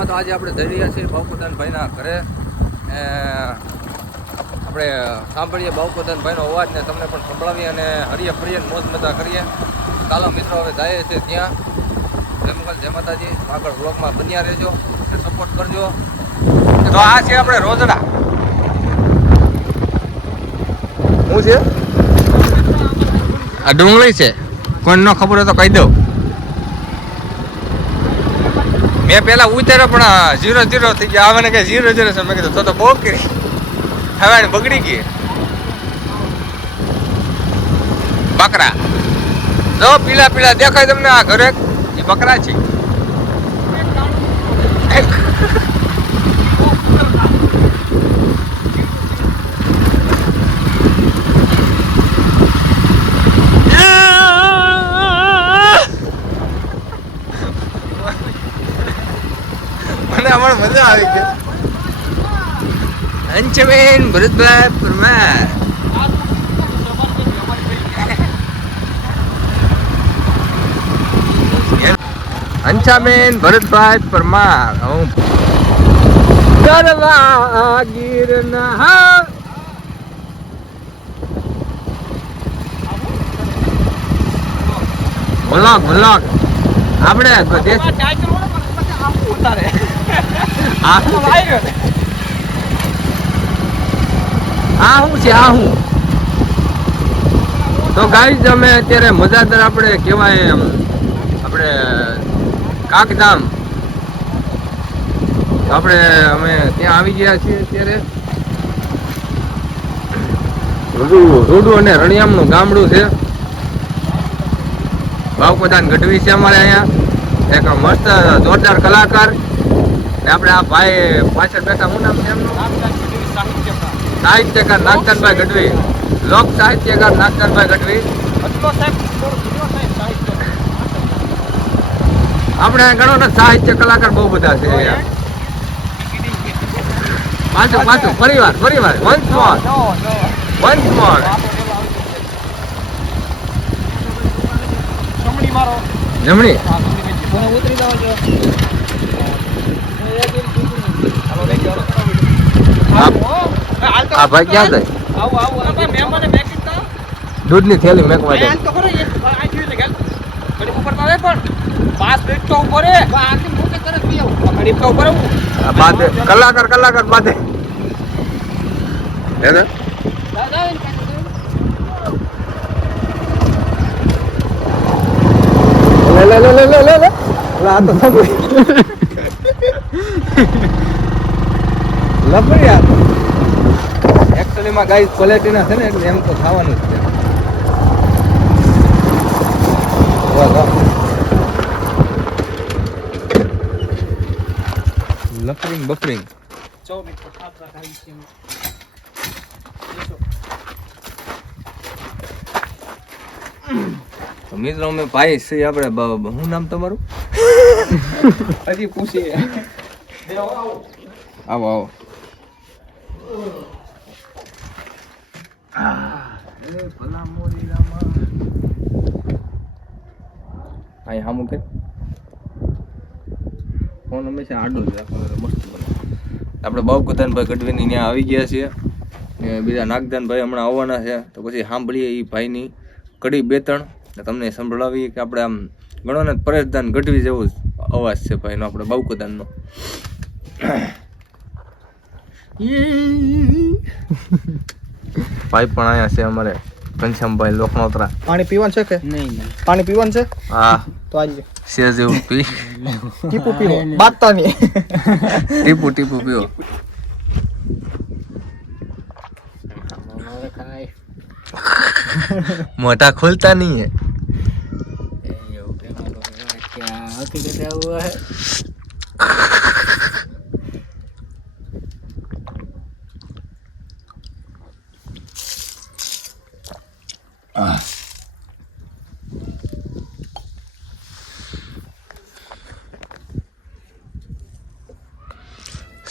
મજામાં. તો આજે આપણે જઈ રહ્યા છીએ બાપુદાનભાઈના ઘરે. આપણે સાંભળીએ બાપુદાનભાઈનો અવાજ ને તમને પણ સંભળાવીએ અને હરીએ ફરીએ મોજ મજા કરીએ. ચાલો મિત્રો હવે જઈએ છીએ ત્યાં. જય મંગલ, જય માતાજી. આગળ વ્લોગમાં બન્યા રહેજો, સપોર્ટ કરજો. તો આ છે આપણે રોજડા. શું છે આ? ડુંગળી છે. કોઈને ન ખબર હોય તો કહી દઉં. મેં પેલા ઉતાર્યો પણ 0-0 થઈ ગયા. મને કે 0-0 છે. મેં કીધું તો બહુ કરી હવે બગડી ગઈ. બકરા જો પીળા પીળા દેખાય તમને આ ઘરે, એ બકરા છે. મને અમારે મજા આવી ગઈ. અંચબેન ભરતભાઈ પરમાર. અંચાબેન ભરતભાઈ પરમાર. ગરવા ગીરના ભલોક ભલોક આપણે શું છે આ હું? તો ગાઈઝ અમે અત્યારે મજાદાર આપણે કહેવાય આપણે કાકધામ અમે ત્યાં આવી ગયા છીએ. અત્યારે રૂડુ અને રણિયામનું ગામડું છે. બાપુદાન ગઢવી છે અમારે અહીંયા, એક મસ્ત જોરદાર કલાકાર. આપણે આ ભાઈ પાછળ બેઠા, શું નામ છે એમનું? સાહિત્યકાર નાગદાનભાઈ ગઢવી, લોક સાહિત્યકાર નાગદાનભાઈ ગઢવી. આપણે ગણો ને સાહિત્ય કલાકાર બહુ બધા છે. પાછું પરિવાર વન્સ મોર જમણી. હા ભાઈ ક્યાં જાય? દૂધની થેલી મેકવા જાય. કલાકાર બાંધે. એકચ્યુઅલી માં ગાઈસ ક્વોલિટી ના છે ને એટલે એમ તો થવાનું જ છે. લફરિંગ બફરિંગ. મિત્રો અમે ભાઈ છીએ આપણે. શું નામ તમારું? હજી પૂછીએ. આવો અહીં હા મૂકે ફોન હંમેશા આડો જ રાખવાનો, મસ્ત બને. આપણે બાપુદાનભાઈ ગઢવીની ત્યાં આવી ગયા છીએ. બીજા નાગદાનભાઈ હમણાં આવવાના છે. તો પછી સાંભળીએ એ ભાઈની કડી 2-3 તમને સંભળાવીએ કે આપણે આમ ગણો ને પરેશદાન ગઢવી જેવો અવાજ છે ભાઈનો, આપણે બાપુદાનનો. ભાઈ પણ અહીંયા છે અમારે ઘનશ્યામભાઈ લોકનોત્રા. પાણી પીવાનું છે કે નહીં? પાણી પીવાનું છે. હા તો આજે છે જેવું પી. ટીપુ પીવો, બાતતા નહીં. ટીપુ પીવો. મોટા ખોલતા નહીં હે.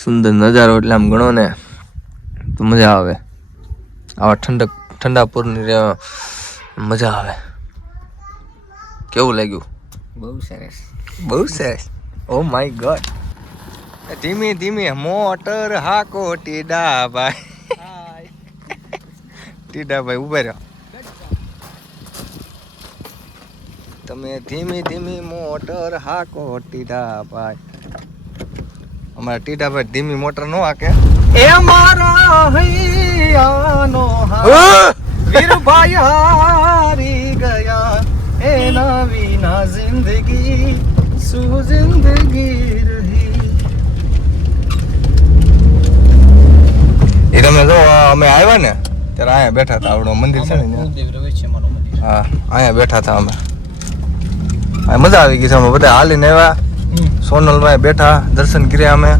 સુંદર નજારો એટલે આમ ગણો ને તો મજા આવે. આવા ઠંડાપુરની મજા આવે. કેવું લાગ્યું? બહુ સરસ. Oh my God. ધીમી ધીમી મોટર હાકો ટીડાભાઈ. ટીડાભાઈ ઉભા રહ્યો. તમે ધીમી ધીમી મોટર હાકો ટીડાભાઈ. અમારા ટીડાભાઈ ધીમી મોટર નો હાકે. એ મારા હૈયાનો વીરભાઈ હારી ગયા એના વિના જિંદગી શું જિંદગી રહી. એ તમે જો અમે આવ્યા ને ત્યારે અહીંયા બેઠા હતા. આપણું મંદિર છે ને હા, અહીંયા બેઠા હતા અમે. આ મજા આવી ગઈ છે. અમે બધા હાલીને આવ્યા. સોનલમાં બેઠા, દર્શન કર્યા અમે.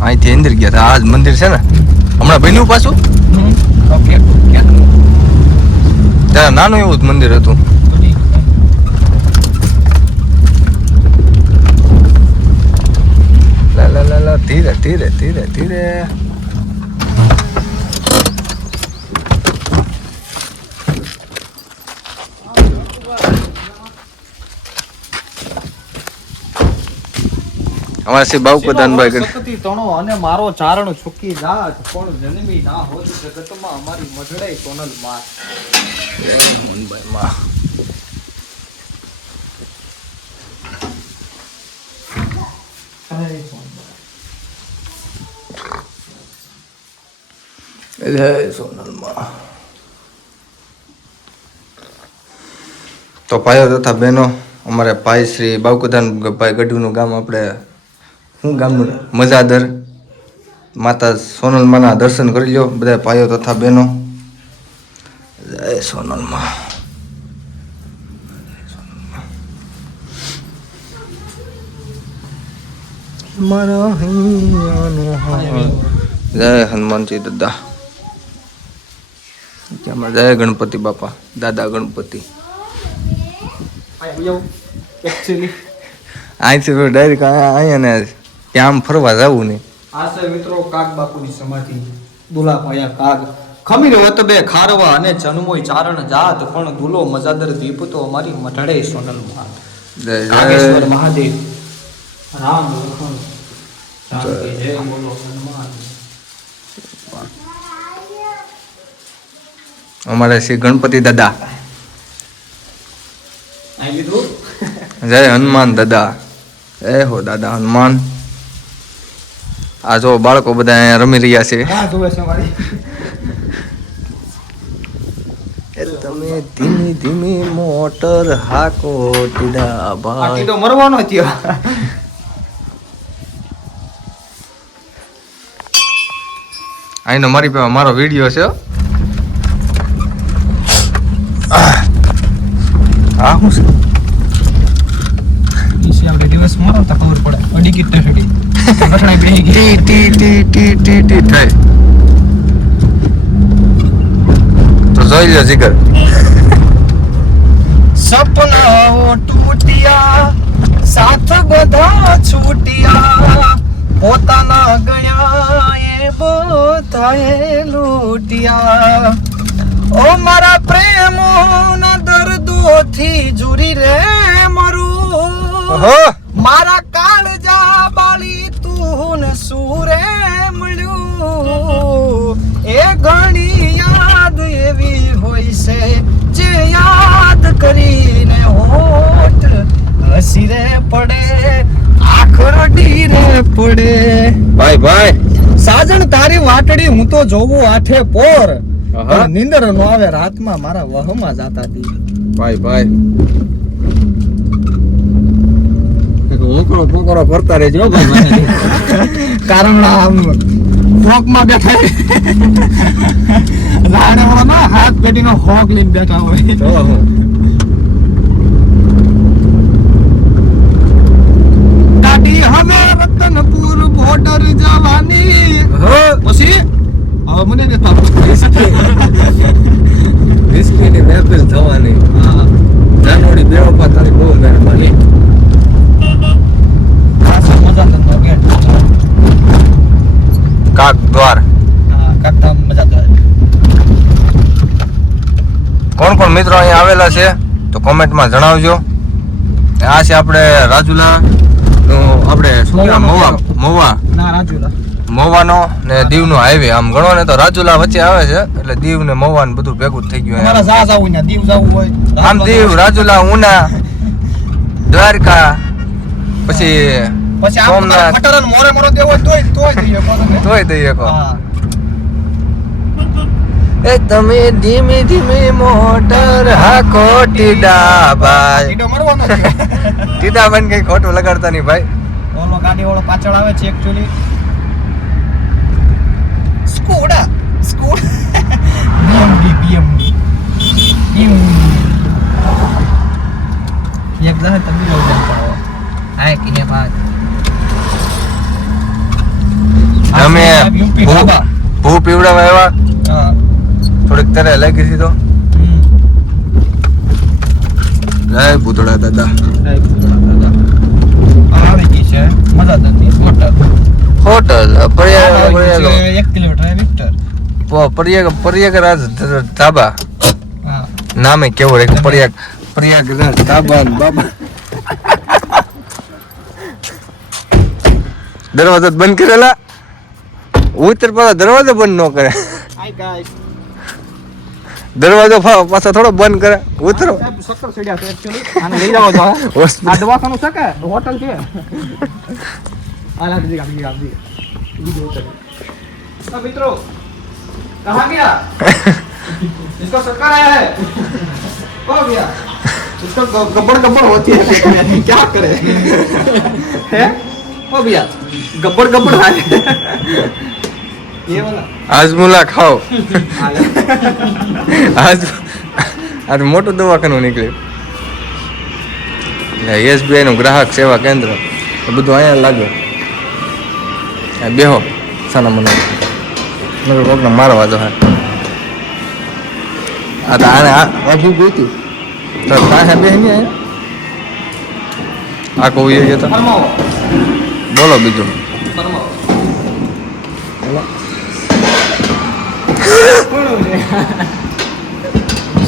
અહીંથી અંદર ગયા હતા. આ જ મંદિર છે ને, હમણાં બન્યું પાછું. ત્યારે નાનું એવું જ મંદિર હતું. ધીરે ધીરે ધીરે ધીરે. અમારા શ્રી બાઉકદાનભાઈ સખતી તણો અને મારો ચારણ છુકી જાત પણ જન્મી ના હોત જગતમાં અમારી મઢડે સોનલ માં. તો ભાઈઓ તથા બહેનો, અમારે ભાઈ શ્રી બાઉકદાનભાઈ ગઢવીનું ગામ, આપણે શું ગામનું મજાદર માતા સોનલમાના દર્શન કરી લો બધા ભાઈઓ તથા બહેનો. જય સોનલમાં. મારા હૈયાનો હાર. જય હનુમાનજી દાદા. જય ગણપતિ બાપા, દાદા ગણપતિ. અહીંથી ડાયરેક્ટ અહીંયા ને ત્યાં આમ ફરવા જવું નહીં. આ છે મિત્રો કાગ બાપુની સમાધિ. દુલા પાયા કાગ ખમીર વત બે ખારવા અને જન્મોય ચારણ જાત પણ દુલો મજાદર દીપ તો અમારી મઢડે સોનલ માં. નાગેશ્વર મહાદેવ રામ લખન જાનકી જય બોલો હનુમાન. અમારે શ્રી ગણપતિ દાદા. આઈ લીધું. જય હનુમાન દાદા. જય હો દાદા હનુમાન. આ જો બાળકો બધા અહીંયા રમી રહ્યા છે. હા જોવે છે મારી. તમે ધીમી ધીમી મોટર હાકો ટીડા આ ભાઈ. કીધો મરવાનો થયો. અહીંનો મારી પાસે મારો વિડીયો છે. હા હું છે આપણે દિવસ મારો તો ખબર પડે. અડી કિટે છડી બસણાઈ બેહી ગઈ. T T T T T T થાય તો જોઈ લો જીગર. સપનાઓ તૂટ્યા સાથ બધા છૂટ્યા પોતાના ગયા એ બધાએ લૂટ્યા. ઓ મારા પ્રેમોના દર્દોથી જુરી રે મરું. મારા કાળજા બાળી તું ને સુરે મળ્યું. એ ઘણી યાદ એવી હોય છે જે યાદ કરીને હોઠ હસી રે પડે આંખ રડી રે પડે. ભાઈ ભાઈ સાજણ તારી વાટડી હું તો જોવું આઠે પોર પણ નીંદર નો આવે રાતમાં મારા વહમાં જાતા દી. ભાઈ ભાઈ મોકરો ફરતા રહેજો ભાઈ. કારણ આમ ફોકમાં બેઠા રાણેવાળા હાથ પેટીનો હોક લઈને બેઠા હોય. દાદી હવે રતનપુર બોર્ડર જવાની. પછી હવે મને ને બિસ્કીની મહેફિલ થવાની. જાનોડી બેવપા તારી બહુ મહેરબાની. કાક દ્વાર કોણ કોણ મિત્રો અહીંયા આવેલા છે તો કોમેન્ટમાં જણાવજો. આ છે આપણે રાજુલા આપણે શું કહેવાય મોવા ના રાજુલા મોવાનો ને દીવનો હાઈવે આમ ગણો ને તો રાજુલા વચ્ચે આવે છે એટલે દીવ ને મોવા ને બધું ભેગું જ થઈ ગયું તમારા જા જાવું ને દીવ જાવું હોય આમ દીવ રાજુલા ઉના દ્વારકા પછી પછી સોમનાથ ખટરન મોરે મોરો દેવો હોય તોય દઈએ કોને તોય દઈએ કો હા એ તમે ધીમે ધીમે મોટર હાકો ટીડાબાઈ ઈડો મરવાનો છે ટીડાબાઈ કઈ ખોટું લગાડતા નહીં ભાઈ ઓલો ગાડી વાળો પાછળ આવે છે એક્ચ્યુઅલી સ્કોડા BMD એક જણ તમે લઈ જાવ પડો આ કે બાદ અમે ભૂ પીવડાવા આવ્યા હા થોડીક તરે લાગી હતી તો જય ભૂતળા દાદા આવી ગઈ છે મજાદારની હોટલ 1 કિલોમીટર વિક્ટર પ્રયાગરાજ ધાબા હા નામે કેવું રાખ્યું પ્રયાગરાજ ધાબા ને બાબા દરવાજો બંધ કરેલા ઉત્તર પાછા દરવાજો બંધ ન કરે હાય ગાઈસ દરવાજો પાછો થોડો બંધ કરે ઉતરો સક્કર સડ્યા છે એક્ચ્યુઅલી આને લઈ જાવ તો આ દવાખાનું છે કે હોટલ છે આલા દીદી ગાડી वीडियो उतर अब मित्रों कहाँ गया इसको चक्कर आया है हो गया इसको गब्बर होती है क्या करे है हो गया गब्बर है ये वाला हाजमोला खाओ आज मोटो दवाखाનું નીકળ્યું SBI નું ગ્રાહક સેવા કેન્દ્ર બધું અહીંયા લાગ્યું બેહો સાના મને નગર કોકને મારવા દો હા આ તો આને અભી ગોતી તો પાસે બેહી ને આ કોઈ એ તો બોલો બીજું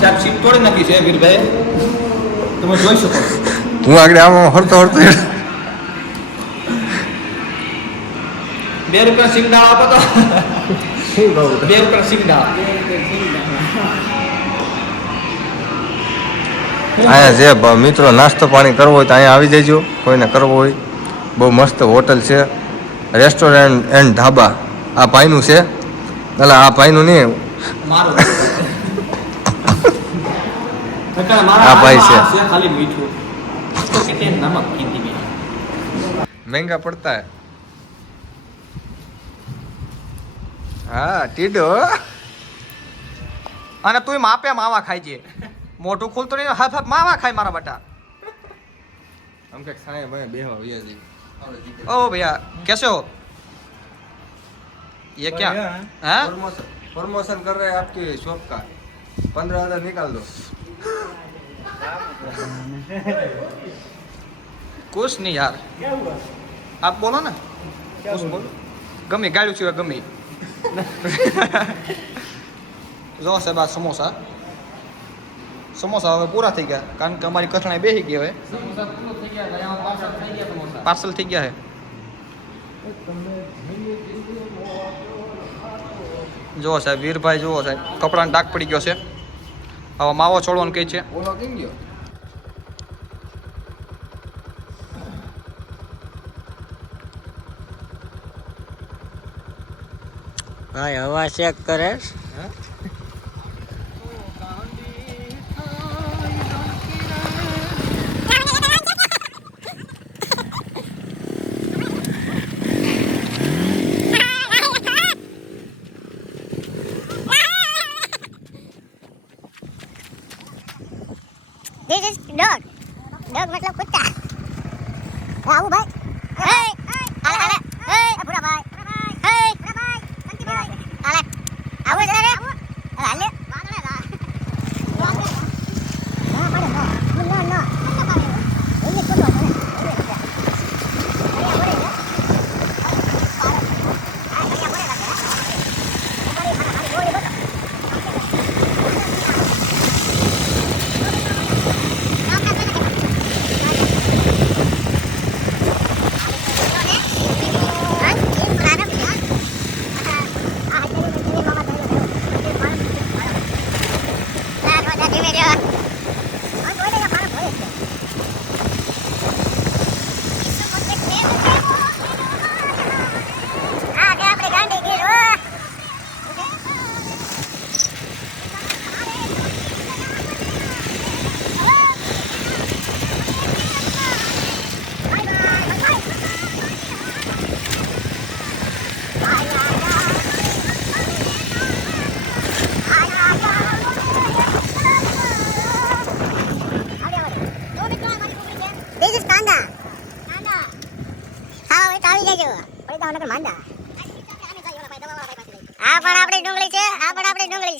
સાહેબ સીટ તોડી નાખી છે વીરભાઈ તમે જોઈ શકો હું આગળ આમાં હરતો 2 રૂપિયા સિંગડા આપો તો 2 રૂપિયા સિંગડા અહીંયા જે મિત્રો નાસ્તો પાણી કરવો હોય તો અહીંયા આવી જજો કોઈને કરવો હોય બહુ મસ્ત હોટલ છે રેસ્ટોરન્ટ એન્ડ ઢાબા આ ભાઈનું છે એટલે આ ભાઈનું નહીં મારું આ ભાઈ છે ખાલી મીઠું તો કે નમક હિન્દી में મહેંગા પડતા હે હા ટીડો અને તું માપે માવા ખાઈ છે મોટું ખુલતું નહીં હાફ હાફ માવા ખાય મારા બટા हम के खाए भाई बेहो ये जी ओ भैया कैसे हो ये क्या हैं प्रमोशन कर रहे हैं आपकी शॉप का 15,000 निकाल दो कुछ नहीं यार आप बोलो ना कुछ बोलो गमे गाड़ी छुए गमे જો સાહેબ આ સમોસા હવે પૂરા થઈ ગયા કારણ કે અમારી કથણાઈ બેસી ગઈ હવે પાર્સલ થઈ ગયા છે જુઓ સાહેબ વીરભાઈ જુઓ સાહેબ કપડાનો ડાક પડી ગયો છે હવે માવો છોડવાનું કહે છે ઓલો કેમ ગયો ભાઈ હવા ચેક કરે This is dog. Dog मतलब कुत्ता. आओ भाई. Hey. आले आले. Hey. बुरा भाई. Hey. बुरा भाई. संती भाई. आले. आओ जरा रे. आले. वादले ला. वादले. ना पड़े ना. ना ना. ना पड़े. ये कौन है?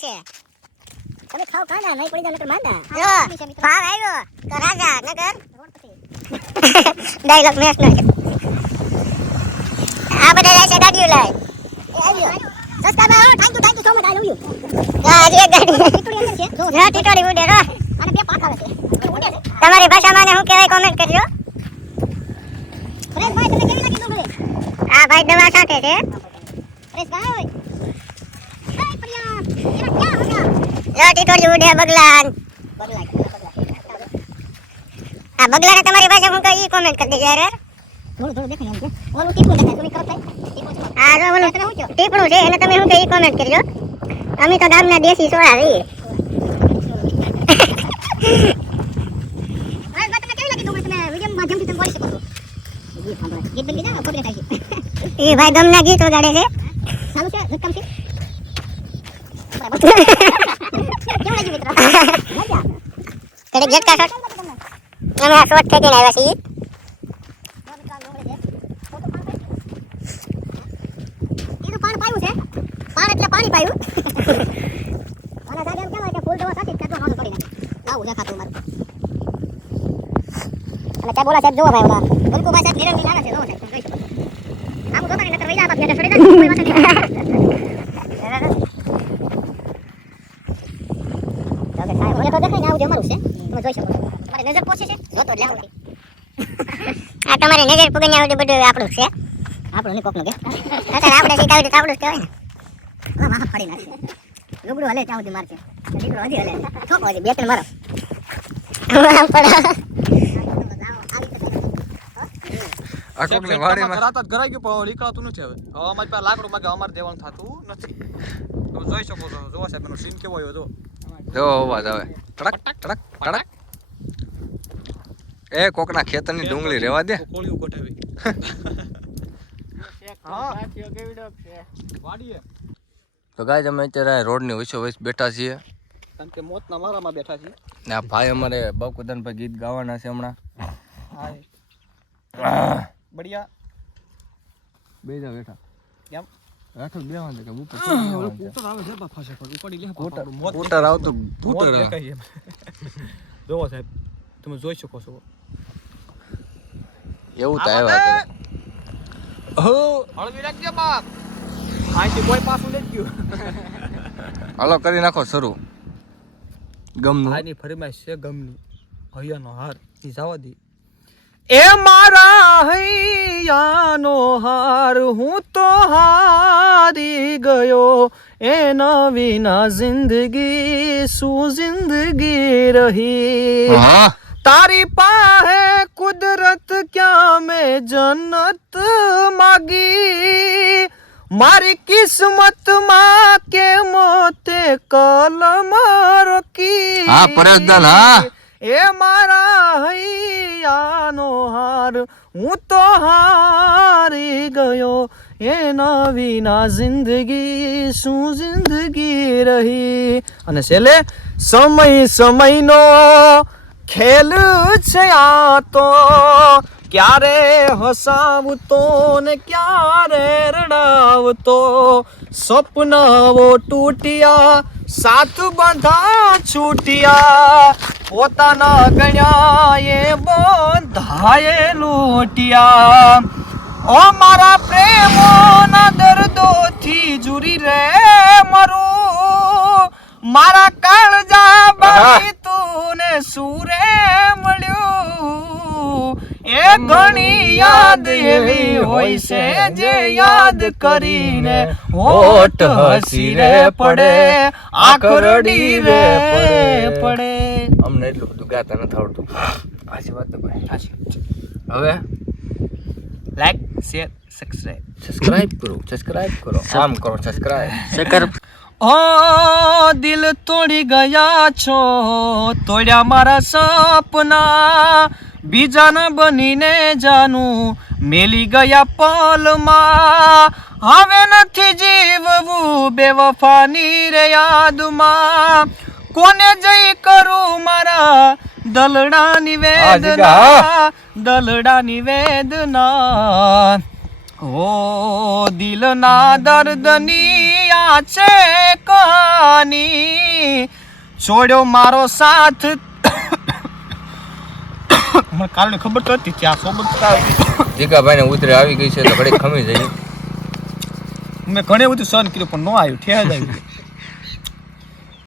છે તમે ખાવ ખાના નહીં પડી જાય નકર માંદા જો ભાવ આવ્યો તો રાજા નગર ડાયલોગ મેચ ન છે આ બધા જાય છે ગાડીઓ લાય એ આવ્યો સસ્તા માં thank you so much I love you આ જે ગાડી ટીટોડી અંદર છે જો ટીટોડી ઉડે રો અને બે પાંખ આવે છે ઉડે છે તમારી ભાષામાં ને હું કહેવાય કોમેન્ટ કરજો ફ્રેશ ભાઈ તમે કેવી લાગી ડુંગળી આ ભાઈ દવા સાથે છે ફ્રેશ ભાઈ હે પ્રિયા એના ક્યાં હોગા જો ટીટોડી ઉડે બગલા આ બગલાને તમારી ભાષા હું કઈ કોમેન્ટ કરી દેજો યાર થોડું દેખાય એમ છે ઓલું ટીપું દેખાય તમે કરો આ જો ઓલું ટીપણું છે એને તમે શું કઈ કોમેન્ટ કરજો અમે તો ગામના દેશી સોળા રહી એ ભાઈ ગમના ગીત વગાડે છે સારું છે ધક્કમ છે કેવું લાગ્યું મિત્રો કડક ઝટકા શોટ અમે આ શોટ ખેંચીને આવ્યા છીએ પાણી પાયું આના સાથે એમ કહેવાય કે ફૂલ દવા સાથે કાઢવા હાલો પડી નાખે આવું દેખાતું મારું અને ત્યાં બોલા સાહેબ જોવો ભાઈ ઓલા ગુલકુભાઈ સાહેબ નિરંજન લાગે છે જોવો સાહેબ જોઈ શકો આમ જોતા નતર વૈલા બાપ બેઠા છોડી દે કોઈ વાત નહીં ઓકે સાહેબ મને તો દેખાય ને આવું અમારું છે તમે જોઈ શકો તમારી નજર પહોંચે છે જોતો એટલે આવું આ તમારી નજર પુગીને આવડે બધું આપણું છે આપણું નહીં કોકનું કે અત્યારે આપણે શીખાવી તો આપણું જ કહેવાય ને વાહ ફાડી નાખશે લુગડું હલે ત્યાં સુધી મારશે દીકરો હજી હલે ઠોકો હજી બે ત્રણ મારો આ કોકને વાડીમાં રાત ઘરાઈ ગયું પણ નીકળાતું નથી હવે અમારી પાસે લાકડું માગે અમારે દેવાનું થતું નથી તમે જોઈ શકો છો જોવા સાહેબ એનો સીન કેવો આવ્યો જો અવાજ આવે ટડક ટડક ટડક એ કોકના ખેતરની ડુંગળી રહેવા દે કોળીઓ ગોઠવી હા વાડીએ તો ગાઈસ અમે અત્યારે રોડની વચ્ચે બેઠા છીએ કારણ કે મોતના મારામાં બેઠા છીએ ને આ ભાઈ અમારે બાપુદાનભાઈ ગીત ગાવાના છે હમણાં બઢિયા બે જા બેઠા કેમ રાખો બેવા દે કે ઉપર ઉપર આવે છે બાપા છે પણ ઉપાડી લે કૂટર આવતું ભૂતર જોવો સાહેબ તમે જોઈ શકો છો એવું તો આવ્યા હો હળવી રાખજો બાપ આથી કોઈ પાછું નથી ગયું હાલો કરી નાખો શરૂ ગમનું આની ફરમાઈશ છે ગમની હૈયાનો હાર ઈ જવા દે એ મારા હૈયાનો હાર હું તો હારી ગયો એના વિના જિંદગી શું જિંદગી રહી હા તારી પાસે કુદરત ક્યાં મેં જન્નત માગી મારી કિસ્મતમાં કે મોતે કલમ રોકી હા પરેશદાન હા એ મારા હૈયાનો હાર હું તો હારી ગયો એના વિના જિંદગી શું જિંદગી રહી અને છેલ્લે સમયનો ખેલ છે આ તો ક્યારે હસાવતો ને ક્યારે રડાવતો સપનાઓ તૂટ્યા સાથ બંધા છૂટ્યા પોતાના ગણ્યા એ બંધાએ લૂટ્યા ઓ મારા પ્રેમોના દર્દોથી જુરી રે મરું મારા કાળજા બાકી તું ને સુરે મળ્યું એ ઘણી યાદ એવી હોય છે જે યાદ કરીને હોઠ હસી રે પડે આંખ રડી રે પડે અમને એટલું બધું ગાતા નથી આવડતું આશી વાત તો ભાઈ આશી હવે લાઈક શેર સબસ્ક્રાઇબ કરો આમ કરો સબસ્ક્રાઇબ ઓ દિલ તોડી ગયા છો તોડ્યા મારા સપના બીજાના બનીને જાનું મેલી ગયા પલમાં હવે નથી જીવવું બેવફાની રે યાદમાં કોને જઈ કરું મારા દલડાની વેદના ઓ દિલના દર્દની આ છે જવાની છોડ્યો મારો સાથ મને કાલને ખબર તો હતી ત્યાં સોબત જીગાભાઈને ઉતરે આવી ગઈ છે તો ઘડી ખમી જઈએ મેં ઘણે બધું સહન કર્યું પણ ન આવ્યું ઠેર જ આવ્યું